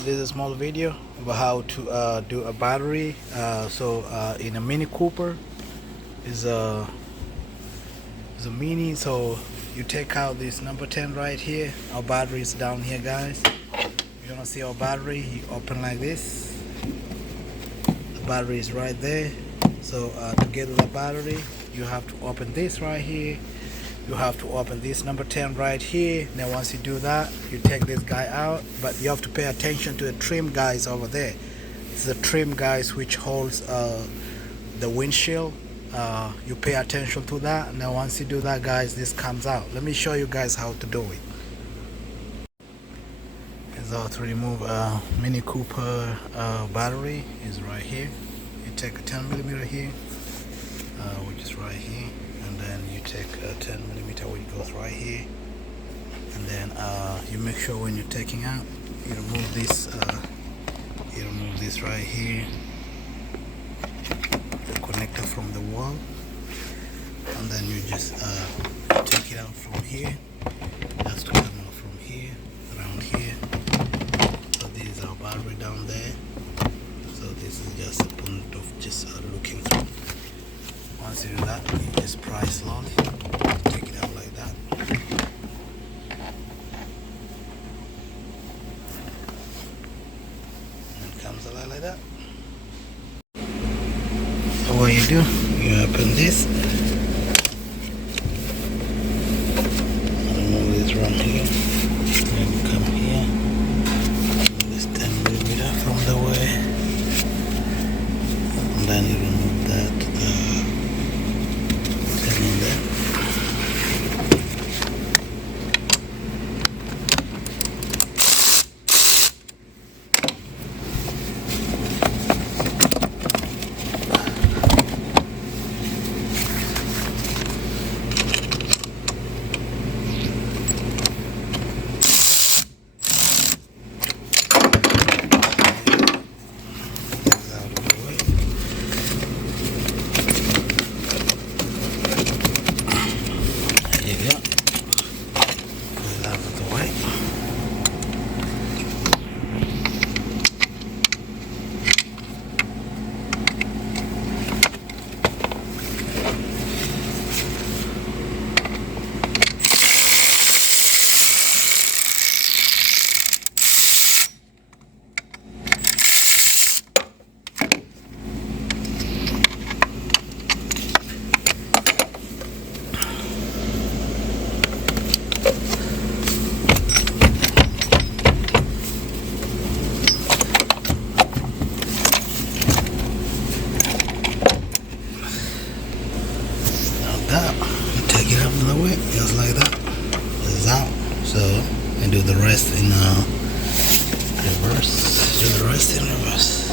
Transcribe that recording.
this is a small video about how to do a battery. In a Mini Cooper is a Mini. So you take out this number 10 right here. Our battery is down here, guys. You wanna see our battery? You open like this. The battery is right there. So to get to the battery, you have to open this right here. You have to open this number 10 right here. Now once you do that, you take this guy out, but you have to pay attention to the trim guys over there. It's the trim guys which holds the windshield. You pay attention to that. Now once you do that, guys, this comes out. Let me show you guys how to do it. Is how to remove a Mini Cooper battery is right here. You take a 10mm here, which is right here, and then you take a 10mm which goes right here, and then you make sure when you're taking out, you remove this. You remove this right here, the connector from the wall, and then you just take it out from here. That's to come out from here, around here. So this is our battery down there. So this is just a point of just looking through. Once you do that, you just pry slowly, take it out like that. And it comes out like that. So what you do, you open this, remove this from here, and you come here, remove this 10mm from the way, and then you remove that. Take it out of the way, just like that. It's out. So, and do the rest in reverse. Do the rest in reverse.